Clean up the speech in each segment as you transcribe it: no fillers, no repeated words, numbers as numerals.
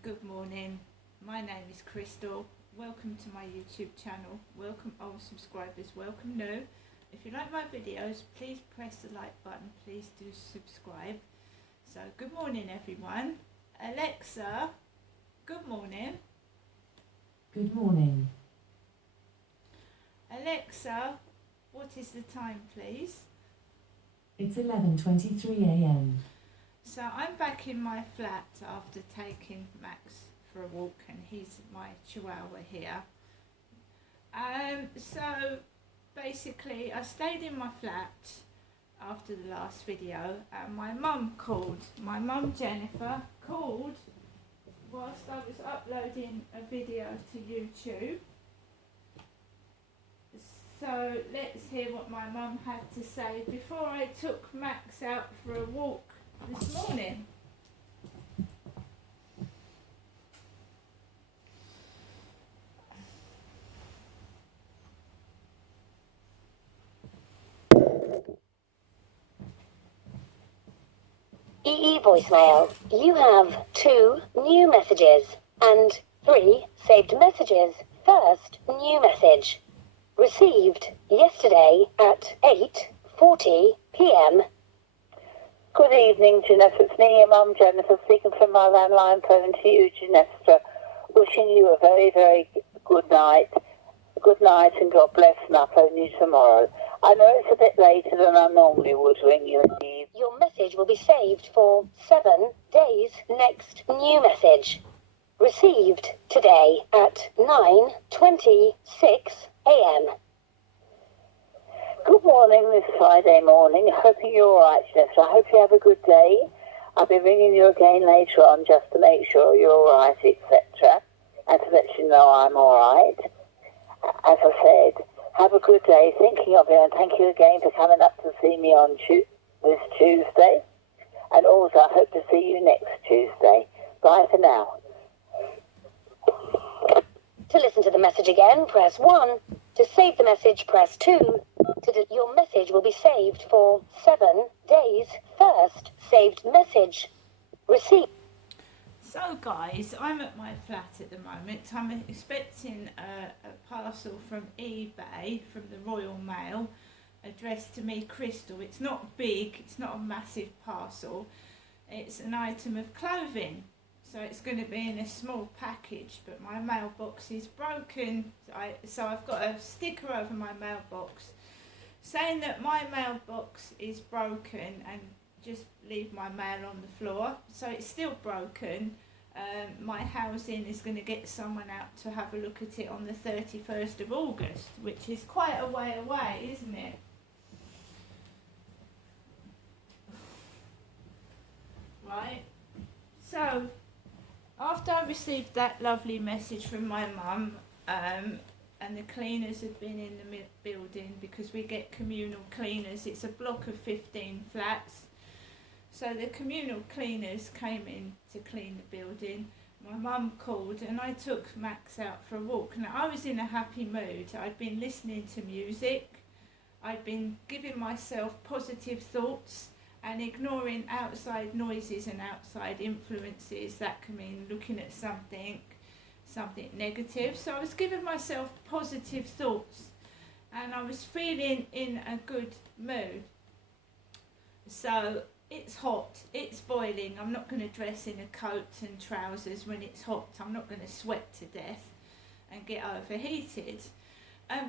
Good morning. My name is Crystal. Welcome to my YouTube channel. Welcome old subscribers, welcome new. If you like my videos, please press the like button. Please do subscribe. So good morning everyone. Alexa, good morning. Good morning. Alexa, what is the time please? It's 11:23 a.m. So I'm back in my flat after taking Max for a walk, and he's my chihuahua here. So basically I stayed in my flat after the last video, and my mum called. My mum Jennifer called whilst I was uploading a video to YouTube. So let's hear what my mum had to say before I took Max out for a walk this morning. EE voicemail. You have 2 new messages and 3 saved messages. First new message. Received yesterday at 8:40 p.m. Good evening, Janessa. It's me, your mum, Jennifer, speaking from my landline phone to you, Janessa. Wishing you a very, very good night. Good night and God bless, and I'll phone you tomorrow. I know it's a bit later than I normally would ring you in the evening. Your message will be saved for 7 days. Next new message. Received today at 9:26 a.m. Good morning this Friday morning. Hoping you're all right, Janessa. I hope you have a good day. I'll be ringing you again later on just to make sure you're all right, etc. And to let you know I'm all right. As I said, have a good day. Thinking of you, and thank you again for coming up to see me on this Tuesday. And also, I hope to see you next Tuesday. Bye for now. To listen to the message again, press 1. To save the message, press 2. Your message will be saved for 7 days. First saved message. Received. So guys, I'm at my flat at the moment. I'm expecting a parcel from eBay, from the Royal Mail, addressed to me, Crystal. It's not big, it's not a massive parcel. It's an item of clothing. So it's going to be in a small package, but my mailbox is broken. So I've got a sticker over my mailbox saying that my mailbox is broken and just leave my mail on the floor. So it's still broken. My housing is going to get someone out to have a look at it on the 31st of August, which is quite a way away, isn't it? Right. So after I received that lovely message from my mum, and the cleaners had been in the building, because we get communal cleaners. It's a block of 15 flats. So the communal cleaners came in to clean the building. My mum called and I took Max out for a walk. Now I was in a happy mood. I'd been listening to music. I'd been giving myself positive thoughts and ignoring outside noises and outside influences. That can mean looking at something negative. So I was giving myself positive thoughts and I was feeling in a good mood. So it's hot, it's boiling. I'm not going to dress in a coat and trousers when it's hot. I'm not going to sweat to death and get overheated.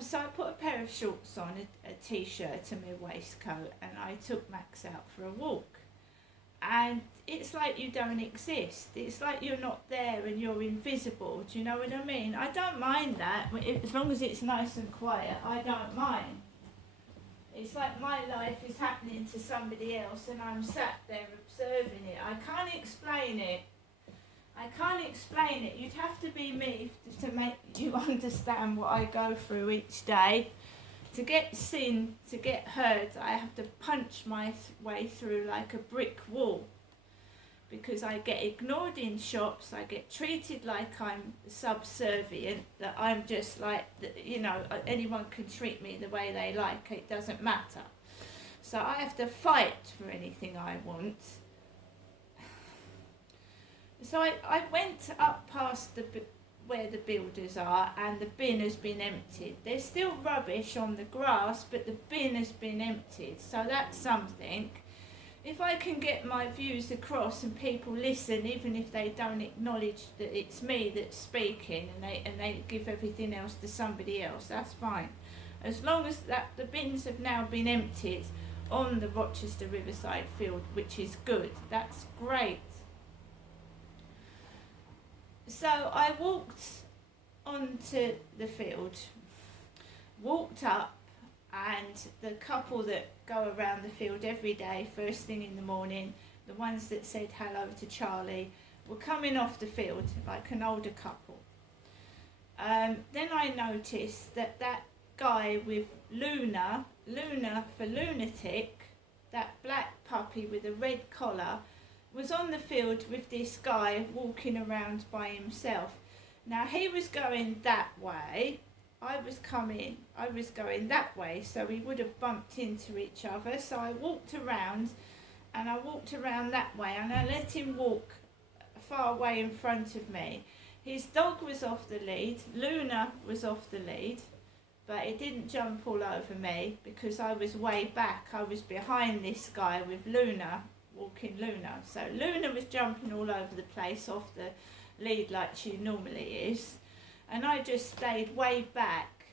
So I put a pair of shorts on, a t-shirt and my waistcoat, and I took Max out for a walk. And it's like you don't exist. It's like you're not there and you're invisible. Do you know what I mean? I don't mind that. As long as it's nice and quiet, I don't mind. It's like my life is happening to somebody else and I'm sat there observing it. I can't explain it. You'd have to be me to make you understand what I go through each day. To get seen, to get heard, I have to punch my way through like a brick wall. Because I get ignored in shops, I get treated like I'm subservient, that I'm just like, anyone can treat me the way they like, it doesn't matter. So I have to fight for anything I want. So I went up past where the builders are, and the bin has been emptied. There's still rubbish on the grass, but the bin has been emptied, so that's something. If I can get my views across and people listen, even if they don't acknowledge that it's me that's speaking, and they give everything else to somebody else, that's fine. As long as that the bins have now been emptied on the Rochester Riverside field, which is good, that's great. So I walked onto the field, walked up, and the couple that go around the field every day, first thing in the morning, the ones that said hello to Charlie, were coming off the field like an older couple. Then I noticed that guy with Luna for lunatic, that black puppy with a red collar, was on the field with this guy walking around by himself. Now he was going that way, I was going that way, so we would have bumped into each other. So I walked around, and I walked around that way, and I let him walk far away in front of me. His dog was off the lead, Luna was off the lead, but it didn't jump all over me because I was way back. I was behind this guy with Luna, walking Luna. So Luna was jumping all over the place off the lead like she normally is, and I just stayed way back.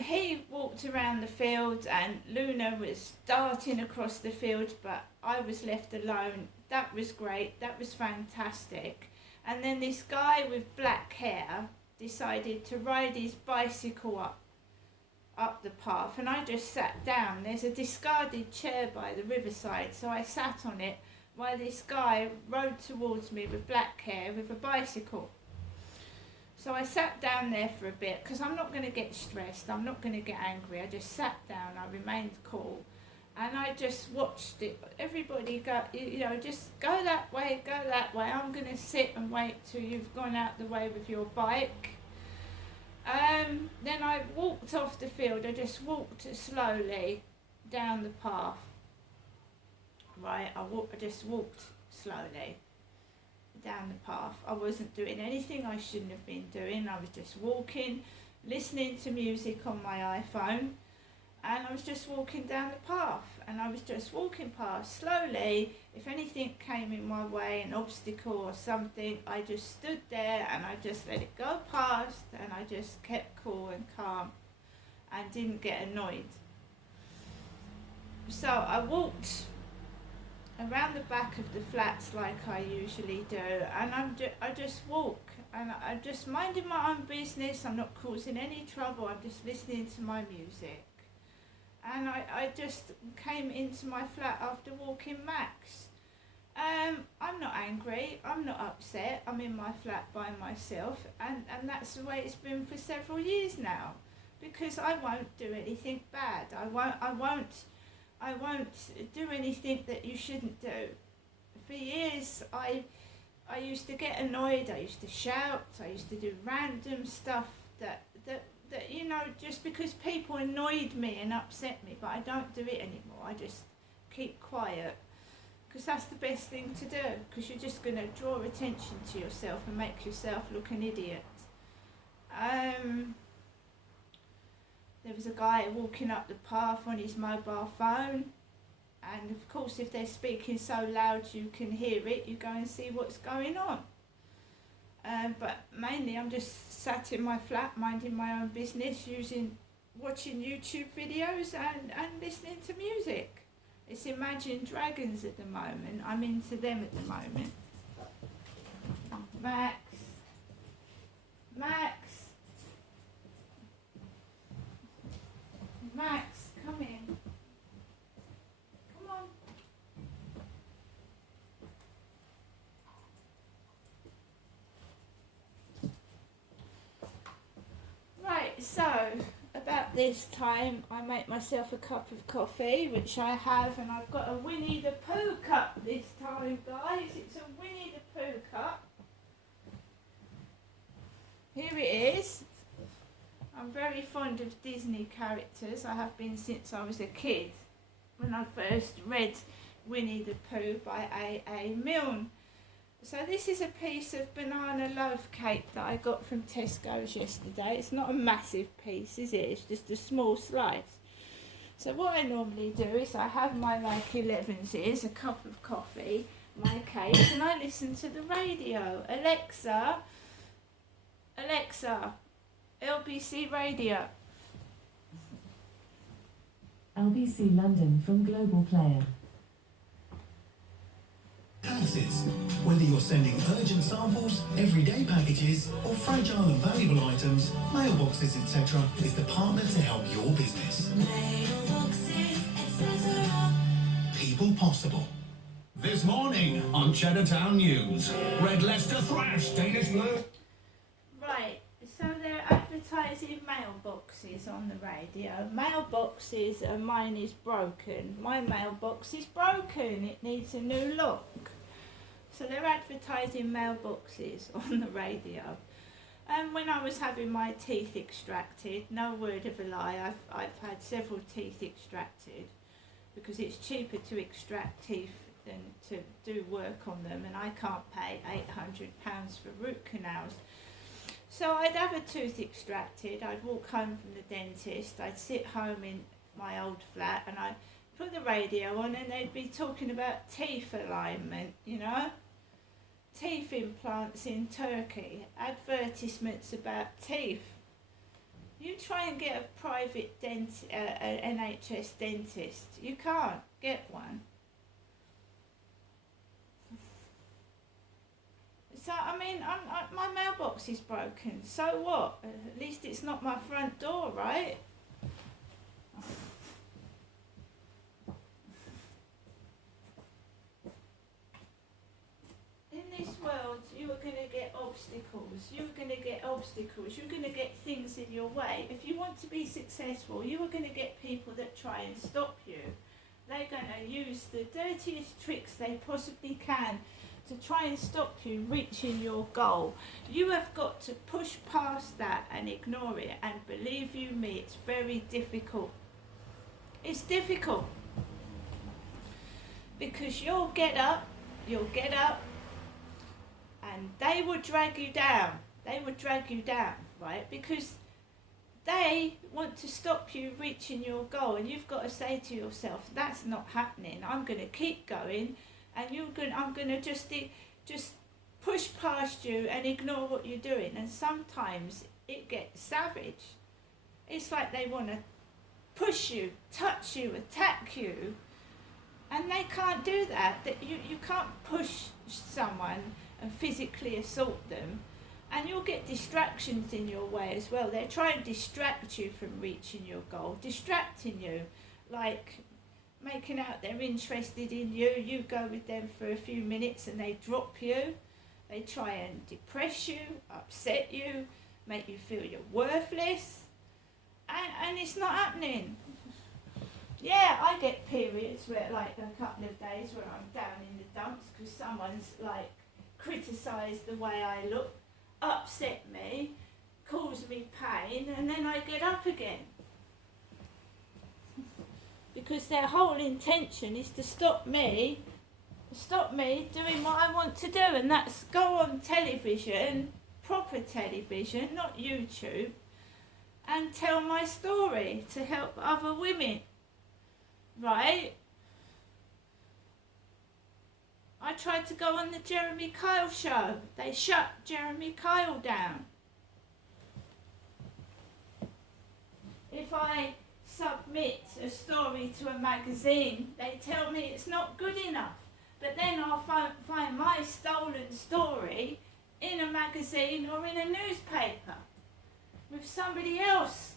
He walked around the field, and Luna was darting across the field, but I was left alone. That was great, that was fantastic. And then this guy with black hair decided to ride his bicycle up the path, and I just sat down. There's a discarded chair by the riverside, so I sat on it while this guy rode towards me with black hair with a bicycle. So I sat down there for a bit, because I'm not going to get stressed, I'm not going to get angry. I just sat down, I remained cool, and I just watched it. Everybody go, just go that way, I'm going to sit and wait till you've gone out the way with your bike. Then I walked off the field. I just walked slowly down the path. Right, I just walked slowly down the path. I wasn't doing anything I shouldn't have been doing. I was just walking, listening to music on my iPhone, and I was just walking down the path, and I was just walking past slowly. If anything came in my way, an obstacle or something, I just stood there and I just let it go past, and I just kept cool and calm and didn't get annoyed. So I walked around the back of the flats like I usually do, and I just walk, and I'm just minding my own business. I'm not causing any trouble, I'm just listening to my music. And I just came into my flat after walking Max. I'm not angry, I'm not upset, I'm in my flat by myself, and that's the way it's been for several years now, because I won't do anything bad. I won't do anything that you shouldn't do. For years I used to get annoyed, I used to shout, I used to do random stuff that just because people annoyed me and upset me, but I don't do it anymore. I just keep quiet, because that's the best thing to do, because you're just going to draw attention to yourself and make yourself look an idiot. There was a guy walking up the path on his mobile phone, and of course if they're speaking so loud you can hear it, you go and see what's going on. But mainly I'm just sat in my flat minding my own business, watching YouTube videos and listening to music. It's Imagine Dragons at the moment. I'm into them at the moment. Max, come in. Come on. Right, so about this time I make myself a cup of coffee, which I have, and I've got a Winnie the Pooh cup this time, guys. It's a Winnie the Pooh cup. Here it is. I'm very fond of Disney characters. I have been since I was a kid, when I first read Winnie the Pooh by A.A. Milne. So this is a piece of banana loaf cake that I got from Tesco's yesterday. It's not a massive piece, is it? It's just a small slice. So what I normally do is I have my like 11s, a cup of coffee, my cake, and I listen to the radio. Alexa, LBC radio. LBC London from Global Player. Alice's. Whether you're sending urgent samples, everyday packages, or fragile and valuable items, mailboxes, etc., is the partner to help your business. Mailboxes, etc. People possible. This morning on Cheddartown News, Red Leicester thrash Danish Blue. Right, so they're advertising mailboxes on the radio. Mailboxes, mine is broken. My mailbox is broken. It needs a new look. So they're advertising mailboxes on the radio. And when I was having my teeth extracted, no word of a lie, I've had several teeth extracted because it's cheaper to extract teeth than to do work on them, and I can't pay £800 for root canals. So I'd have a tooth extracted, I'd walk home from the dentist, I'd sit home in my old flat and I'd put the radio on and they'd be talking about teeth alignment, you know, teeth implants in Turkey, advertisements about teeth. You try and get a private NHS dentist, you can't get one. So, I mean, my mailbox is broken. So what? At least it's not my front door, right? In this world, you are going to get obstacles. You're going to get obstacles. You're going to get things in your way. If you want to be successful, you are going to get people that try and stop you. They're going to use the dirtiest tricks they possibly can to try and stop you reaching your goal. You have got to push past that and ignore it, and believe you me, it's very difficult. It's difficult because you'll get up and they will drag you down. They will drag you down, right? Because they want to stop you reaching your goal, and you've got to say to yourself, that's not happening. I'm going to keep going. And I'm going to just push past you and ignore what you're doing. And sometimes it gets savage. It's like they want to push you, touch you, attack you. And they can't do that. You can't push someone and physically assault them. And you'll get distractions in your way as well. They're trying to distract you from reaching your goal, distracting you, like making out they're interested in you. You go with them for a few minutes and they drop you. They try and depress you, upset you, make you feel you're worthless. And it's not happening. Yeah, I get periods where, like, a couple of days where I'm down in the dumps because someone's, like, criticised the way I look, upset me, caused me pain, and then I get up again. Because their whole intention is to stop me doing what I want to do, and that's go on television, proper television, not YouTube, and tell my story to help other women, right? I tried to go on the Jeremy Kyle show. They shut Jeremy Kyle down. If I submit a story to a magazine, they tell me it's not good enough. But then I'll find my stolen story in a magazine or in a newspaper with somebody else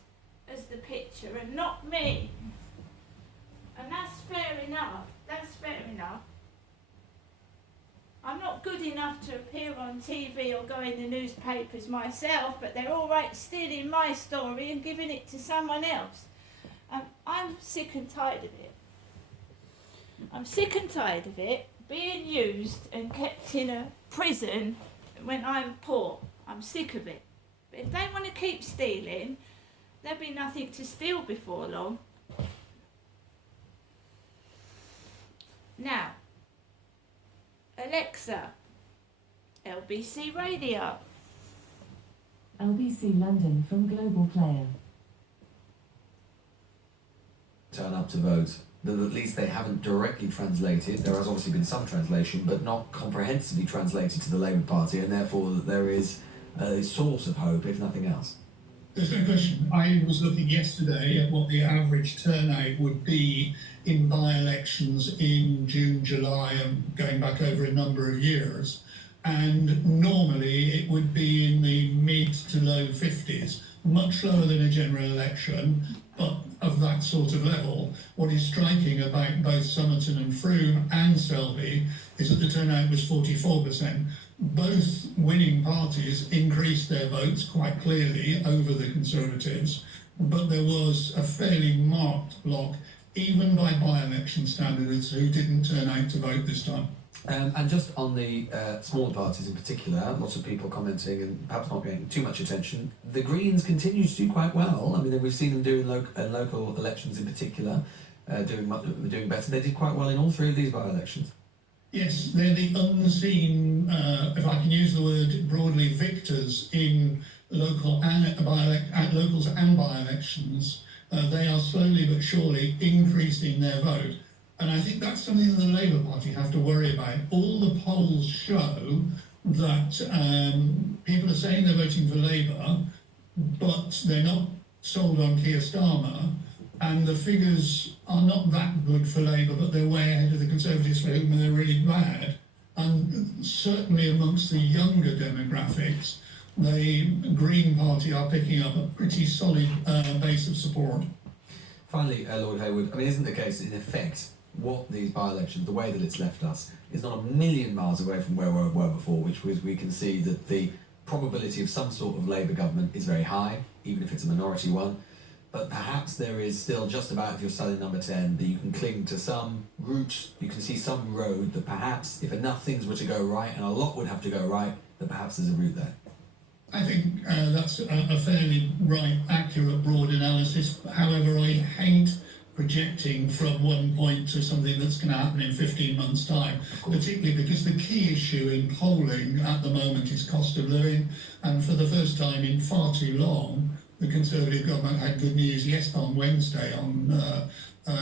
as the picture and not me. And that's fair enough. That's fair enough. I'm not good enough to appear on TV or go in the newspapers myself, but they're all right stealing my story and giving it to someone else. I'm sick and tired of it. I'm sick and tired of it being used and kept in a prison when I'm poor. I'm sick of it. But if they want to keep stealing, there'll be nothing to steal before long. Now, Alexa, LBC Radio. LBC London from Global Player. Turn up to vote, that at least they haven't directly translated. There has obviously been some translation, but not comprehensively translated to the Labour Party, and therefore that there is a source of hope, if nothing else. There's no question. I was looking yesterday at what the average turnout would be in by-elections in June, July, and going back over a number of years. And normally it would be in the mid to low 50s, much lower than a general election, but of that sort of level. What is striking about both Somerton and Frome and Selby is that the turnout was 44%. Both winning parties increased their votes quite clearly over the Conservatives, but there was a fairly marked block, even by election standards, who didn't turn out to vote this time. And just on the smaller parties in particular, lots of people commenting and perhaps not paying too much attention. The Greens continue to do quite well. I mean, we've seen them do in local elections in particular, doing better. They did quite well in all three of these by-elections. Yes, they're the unseen, if I can use the word broadly, victors in locals and by-elections. They are slowly but surely increasing their vote. And I think that's something that the Labour Party have to worry about. All the polls show that people are saying they're voting for Labour, but they're not sold on Keir Starmer. And the figures are not that good for Labour, but they're way ahead of the Conservatives for whom they're really bad. And certainly amongst the younger demographics, the Green Party are picking up a pretty solid base of support. Finally, Lord Hayward, I mean, isn't the case, in effect, what these by-elections, the way that it's left us, is not a million miles away from where we were before, which was we can see that the probability of some sort of Labour government is very high, even if it's a minority one. But perhaps there is still just about, if you're selling number 10, that you can cling to some route, you can see some road that perhaps, if enough things were to go right, and a lot would have to go right, that perhaps there's a route there. I think that's a fairly right, accurate, broad analysis. However, I hate projecting from one point to something that's going to happen in 15 months' time, particularly because the key issue in polling at the moment is cost of living. And for the first time in far too long, the Conservative government had good news, yes, on Wednesday on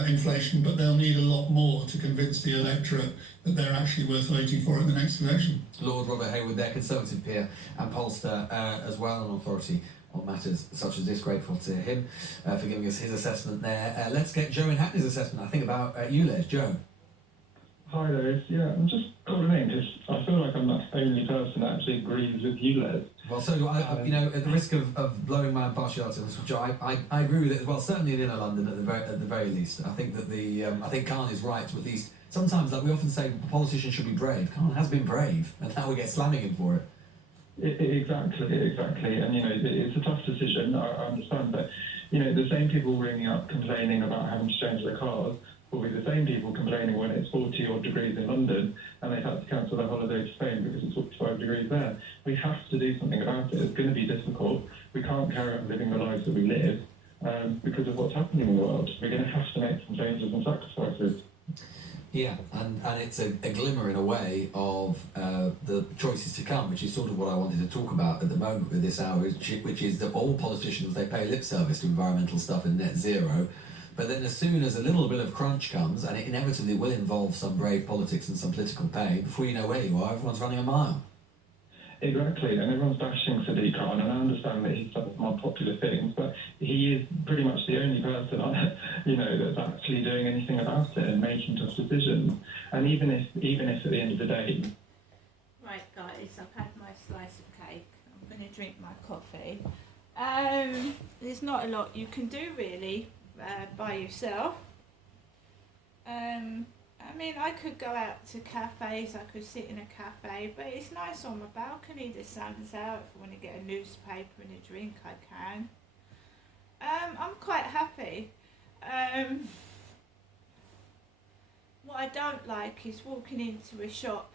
inflation, but they'll need a lot more to convince the electorate that they're actually worth voting for at the next election. Lord Robert Hayward, their Conservative peer and pollster as well, an authority on matters such as this. Grateful to him for giving us his assessment there. Let's get Joe and Hackney's assessment, I think, about ULEZ. Joe. Hi there. Yeah, I'm just calling in because I feel like I'm the only person that actually agrees with ULEZ. Well, so do I, you know, at the risk of blowing my impartiality on this, which I agree with it as well, certainly in inner London at the very least. I think that I think Khan is right to at least, sometimes, like we often say, politicians should be brave. Khan has been brave, and now we get slamming him for it. Exactly. And, you know, it's a tough decision, I understand, but, you know, the same people ringing up complaining about having to change their cars will be the same people complaining when it's 40 odd degrees in London and they've had to cancel their holiday to Spain because it's 45 degrees there. We have to do something about it. It's going to be difficult. We can't carry on living the lives that we live because of what's happening in the world. We're going to have to make some changes and sacrifices. Yeah, and it's a glimmer in a way of the choices to come, which is sort of what I wanted to talk about at the moment with this hour, which is that all politicians, they pay lip service to environmental stuff and net zero, but then as soon as a little bit of crunch comes, and it inevitably will involve some brave politics and some political pain, before you know where you are, everyone's running a mile. Exactly, and everyone's bashing Sadiq Khan, and I understand that he's done more popular things, but he is pretty much the only person, you know, that's actually doing anything about it and making tough decisions. And even if at the end of the day... Right, guys, I've had my slice of cake. I'm going to drink my coffee. There's not a lot you can do, really, by yourself. I mean, I could go out to cafes, I could sit in a cafe, but it's nice on my balcony, the sun's out. If I want to get a newspaper and a drink, I can. I'm quite happy. What I don't like is walking into a shop,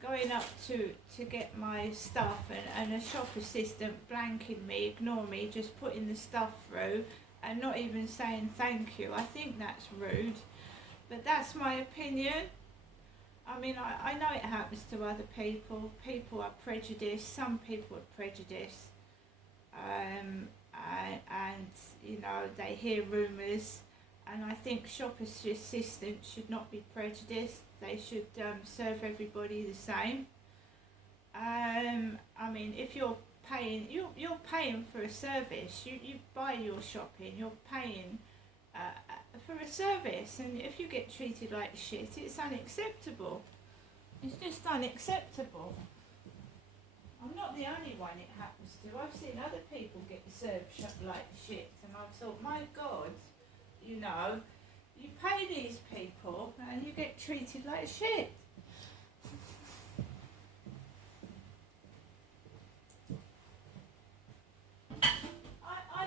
going up to get my stuff, and a shop assistant blanking me, ignore me, just putting the stuff through and not even saying thank you. I think that's rude. But that's my opinion. I mean, I know it happens to other people. People are prejudiced. Some people are prejudiced. And you know, they hear rumours. And I think shop assistants should not be prejudiced. They should serve everybody the same. I mean, if you're paying, you're paying for a service. You buy your shopping. You're paying for a service, and if you get treated like shit, it's unacceptable. It's just unacceptable. I'm not the only one it happens to. I've seen other people get served like shit, and I've thought, my God, you know, you pay these people and you get treated like shit.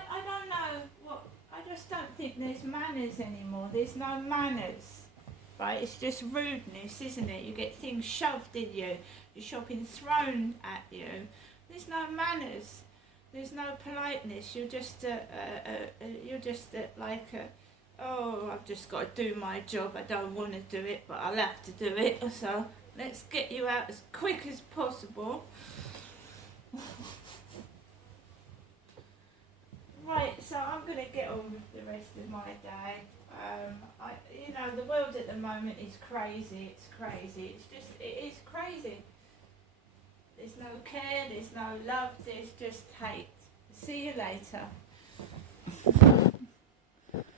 I don't know what, I just don't think there's manners anymore. There's no manners, right? It's just rudeness, isn't it? You get things shoved in you, your shopping thrown at you. There's no manners. There's no politeness. You're just like oh, I've just got to do my job. I don't want to do it, but I'll have to do it. So let's get you out as quick as possible. Right, so I'm going to get on with the rest of my day. You know, the world at the moment is crazy. It's crazy. It is crazy. There's no care, there's no love, there's just hate. See you later.